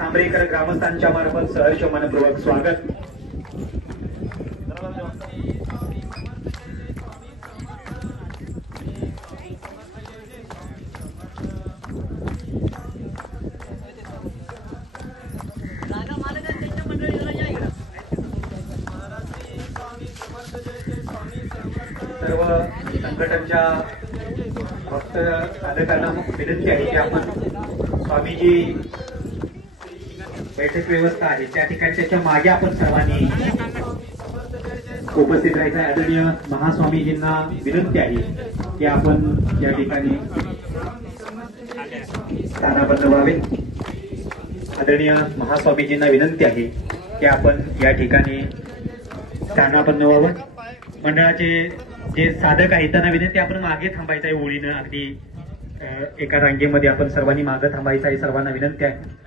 सांबरेकर ग्रामस्थांच्या मार्फत सहर्ष मनपूर्वक स्वागत। सर्व संघटनांच्या भक्त साधकांना विनंती आहे की आपण स्वामीजी बैठक व्यवस्था आहे त्या ठिकाणी त्याच्या मागे आपण सर्वांनी उपस्थित राहायचं आहे। आदरणीय महास्वामीजींना विनंती आहे की आपण या ठिकाणी स्थानापन्न व्हावे। आदरणीय महास्वामीजींना विनंती आहे की आपण या ठिकाणी स्थानापन्न व्हावं। मंडळाचे जे साधक आहेत त्यांना विनंती आपण मागे थांबायचं आहे, ओळीनं अगदी एका रांगेमध्ये आपण सर्वांनी मागे थांबायचं आहे, सर्वांना विनंती आहे।